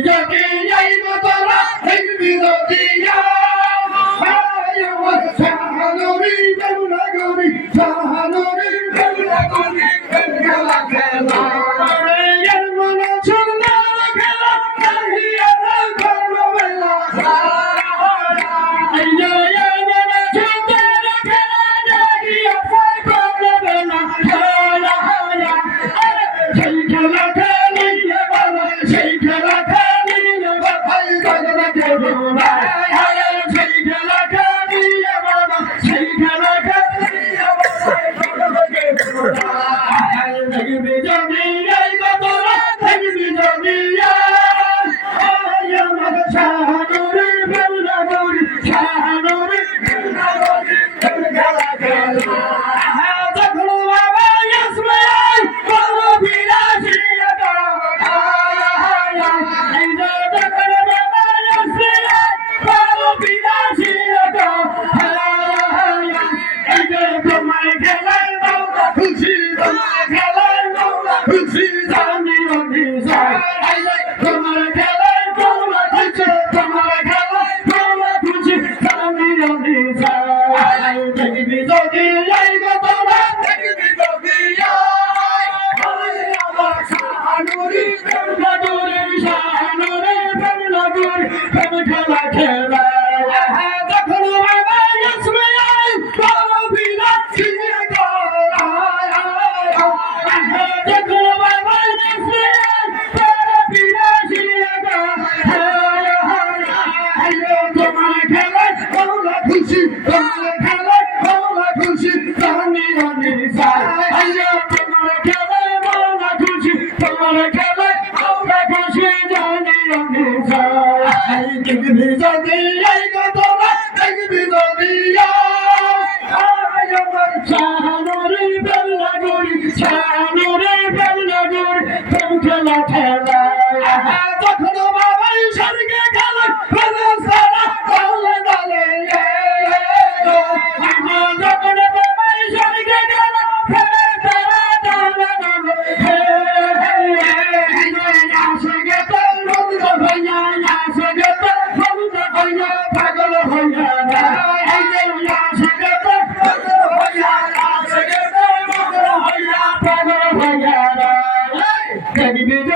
যদি যাই তোরা দেখবি যদি Abdullah. করি প্রেম জাদু। মনে খেলে আমরা খুশি জানি আমি চাই। তুমি যদি এই কথা జగజాల జగబిజ